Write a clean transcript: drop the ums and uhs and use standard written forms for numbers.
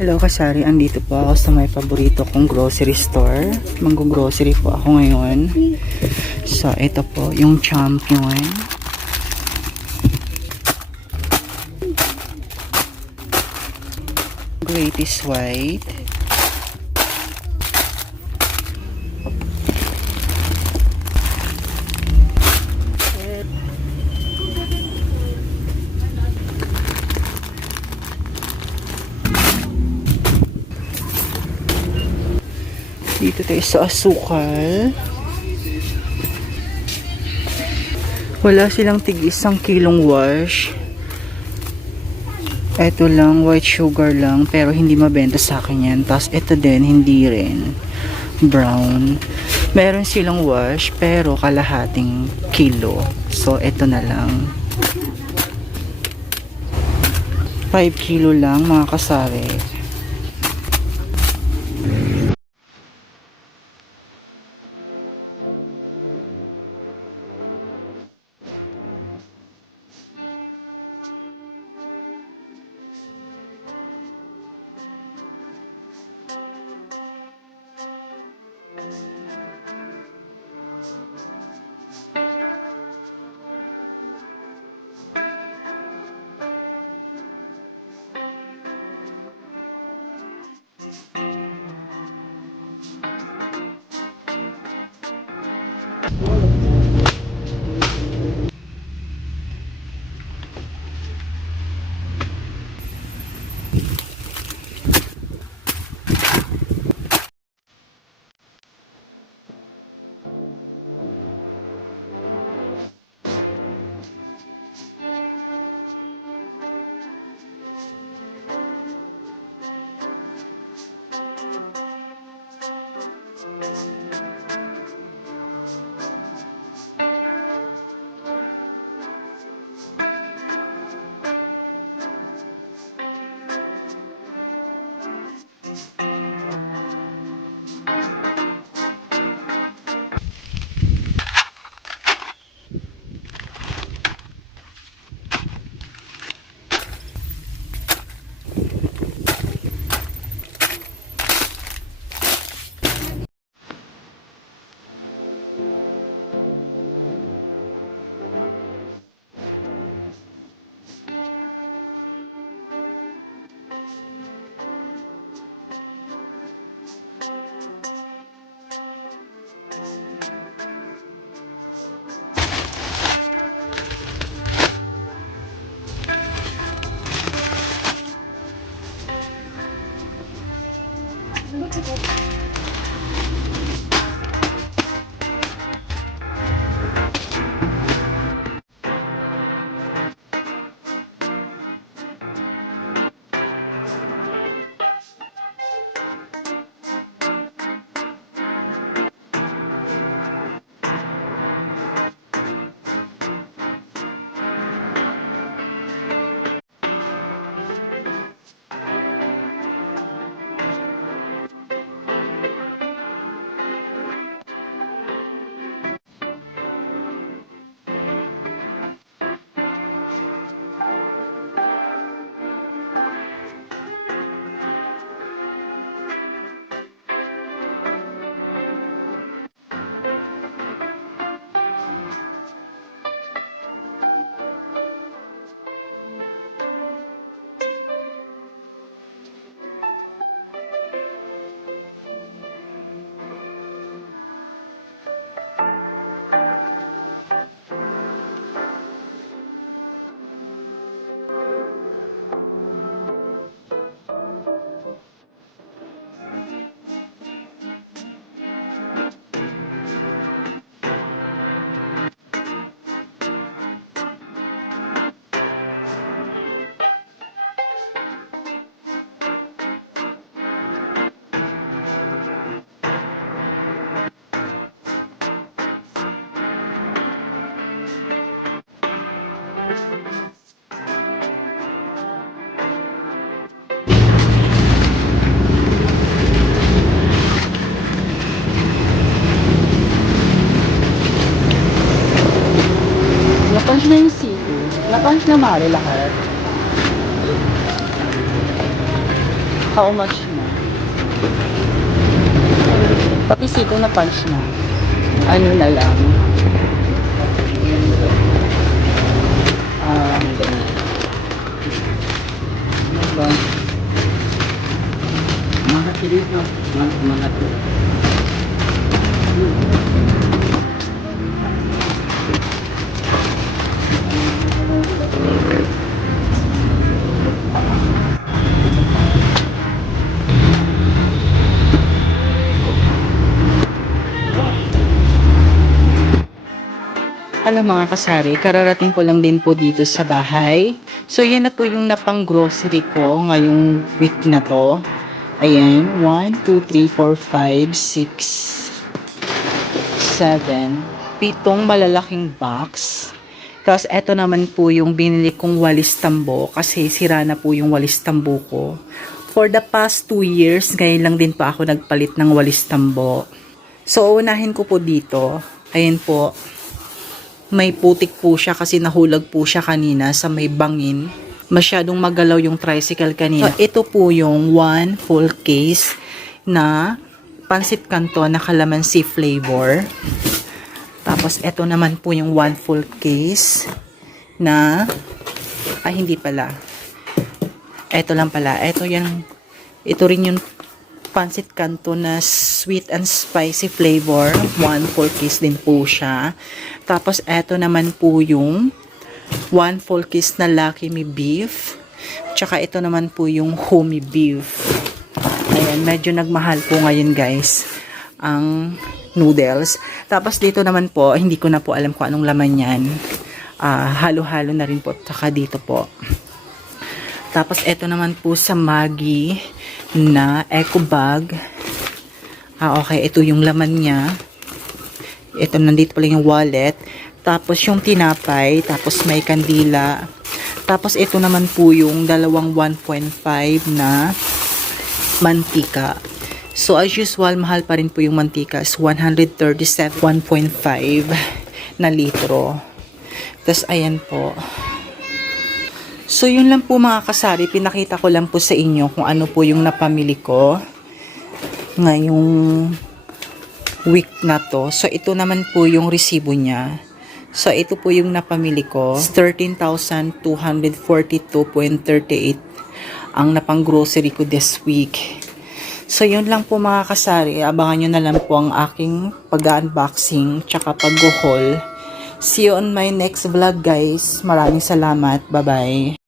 Hello kasari, andito po ako sa may paborito kong grocery store. Mag-grocery po ako ngayon. So, ito po yung Champion. Greatest White. Dito tayo sa asukal. Wala silang tig 1 kilong wash. Ito lang, white sugar lang. Pero hindi mabenta sa akin yan. Tapos ito din, hindi rin. Brown. Meron silang wash, pero kalahating kilo. So, ito na lang. 5 kilo lang, mga kasari. na mare lahat. How much na? Pati sito na punch na. Ano na lang? Ano ba? Mga tilis na. Mga tilis. Hello mga kasari, kararating ko lang din po dito sa bahay. So yan na po yung napang grocery ko ngayong week na to. Ayan, 1, 2, 3, 4, 5, 6, 7, 7 malalaking box. Tapos eto naman po yung binili kong walis tambo kasi sira na po yung walis tambo ko. For the past 2 years, ngayon lang din pa ako nagpalit ng walis tambo. So unahin ko po dito, ayan po. May putik po siya kasi nahulag po siya kanina sa may bangin. Masyadong magalaw yung tricycle kanina. So, ito po yung 1 full case na pansit canton na calamansi flavor. Tapos, ito naman po yung 1 full case na... Ay, hindi pala. Ito lang pala. Ito rin yung pansit canton na sweet and spicy flavor. 1 full case din po siya. Tapos, eto naman po yung 1 full case na Lucky Me beef. Tsaka ito naman po yung Homey beef. Ayan, medyo nagmahal po ngayon guys ang noodles. Tapos dito naman po, hindi ko na po alam kung anong laman yan. Halo-halo na rin po. Tsaka dito po. Tapos ito naman po sa Maggi na eco bag. Okay, ito yung laman niya. Ito, nandito pala yung wallet. Tapos yung tinapay. Tapos may kandila. Tapos ito naman po yung dalawang 1.5 na mantika. So as usual, mahal pa rin po yung mantika. Is 137, 1.5 na litro. Tapos ayan po. So, yun lang po mga kasari. Pinakita ko lang po sa inyo kung ano po yung napamili ko ngayong week na to. So, ito naman po yung resibo niya. So, ito po yung napamili ko. 13,242.38 ang napang grocery ko this week. So, yun lang po mga kasari. Abangan nyo na lang po ang aking pag-unboxing tsaka pag-haul. See you on my next vlog guys. Maraming salamat. Bye-bye.